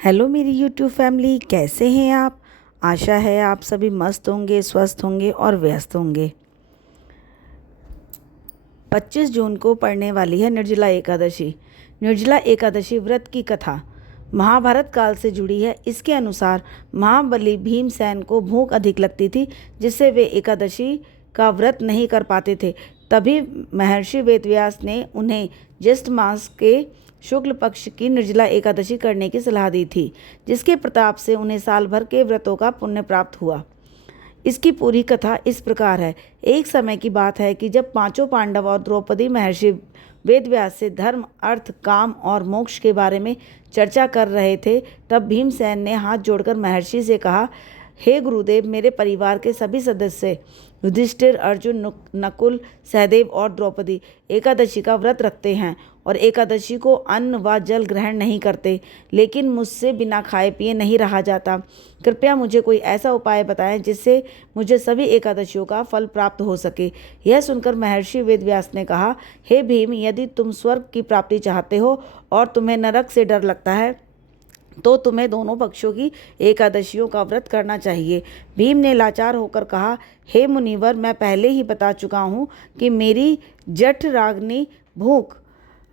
Hello मेरी YouTube family, कैसे हैं आप। आशा है आप सभी मस्त होंगे, स्वस्थ होंगे और व्यस्त होंगे। 25 जून को पड़ने वाली है निर्जला एकादशी। निर्जला एकादशी व्रत की कथा महाभारत काल से जुड़ी है। इसके अनुसार महाबली भीमसेन को भूख अधिक लगती थी, जिससे वे एकादशी का व्रत नहीं कर पाते थे। तभी महर्षि वेदव्यास ने उन्हें ज्येष्ठ मास के शुक्ल पक्ष की निर्जला एकादशी करने की सलाह दी थी, जिसके प्रताप से उन्हें साल भर के व्रतों का पुण्य प्राप्त हुआ। इसकी पूरी कथा इस प्रकार है। एक समय की बात है कि जब पांचों पांडव और द्रौपदी महर्षि वेदव्यास से धर्म, अर्थ, काम और मोक्ष के बारे में चर्चा कर रहे थे, तब भीमसेन ने हाथ जोड़कर महर्षि से कहा, हे गुरुदेव, मेरे परिवार के सभी सदस्य युधिष्ठिर, अर्जुन, नकुल, सहदेव और द्रौपदी एकादशी का व्रत रखते हैं और एकादशी को अन्न व जल ग्रहण नहीं करते, लेकिन मुझसे बिना खाए पिए नहीं रहा जाता। कृपया मुझे कोई ऐसा उपाय बताएं जिससे मुझे सभी एकादशियों का फल प्राप्त हो सके। यह सुनकर महर्षि वेदव्यास ने कहा, हे भीम, यदि तुम स्वर्ग की प्राप्ति चाहते हो और तुम्हें नरक से डर लगता है तो तुम्हें दोनों पक्षों की एकादशियों का व्रत करना चाहिए। भीम ने लाचार होकर कहा, हे मुनिवर, मैं पहले ही बता चुका हूँ कि मेरी जठराग्नि भूख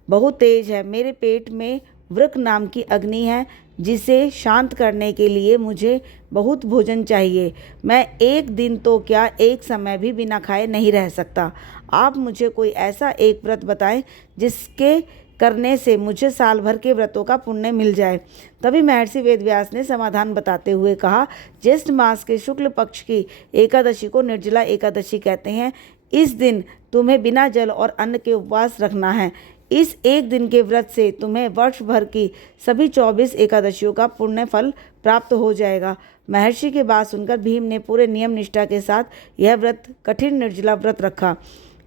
बहुत तेज है। मेरे पेट में वृक नाम की अग्नि है, जिसे शांत करने के लिए मुझे बहुत भोजन चाहिए। मैं एक दिन तो क्या, एक समय भी बिना खाए नहीं रह सकता। आप मुझे कोई ऐसा एक व्रत बताएं जिसके करने से मुझे साल भर के व्रतों का पुण्य मिल जाए। तभी महर्षि वेदव्यास ने समाधान बताते हुए कहा, ज्येष्ठ मास के शुक्ल पक्ष की एकादशी को निर्जला एकादशी कहते हैं। इस दिन तुम्हें बिना जल और अन्न के उपवास रखना है। इस एक दिन के व्रत से तुम्हें वर्ष भर की सभी 24 एकादशियों का पुण्य फल प्राप्त हो जाएगा। महर्षि की बात सुनकर भीम ने पूरे नियम निष्ठा के साथ यह व्रत, कठिन निर्जला व्रत रखा।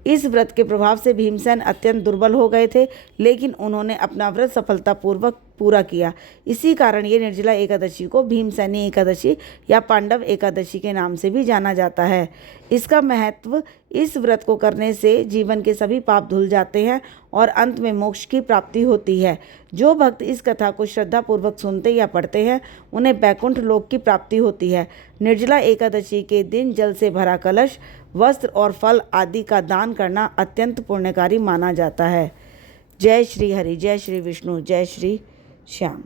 इस व्रत के प्रभाव से भीमसेन अत्यंत दुर्बल हो गए थे, लेकिन उन्होंने अपना व्रत सफलतापूर्वक पूरा किया। इसी कारण ये निर्जला एकादशी को भीमसेनी एकादशी या पांडव एकादशी के नाम से भी जाना जाता है। इसका महत्व, इस व्रत को करने से जीवन के सभी पाप धुल जाते हैं और अंत में मोक्ष की प्राप्ति होती है। जो भक्त इस कथा को श्रद्धापूर्वक सुनते या पढ़ते हैं, उन्हें बैकुंठ लोक की प्राप्ति होती है। निर्जला एकादशी के दिन जल से भरा कलश, वस्त्र और फल आदि का दान करना अत्यंत पुण्यकारी माना जाता है। जय श्री हरि, जय श्री विष्णु, जय श्री श्याम।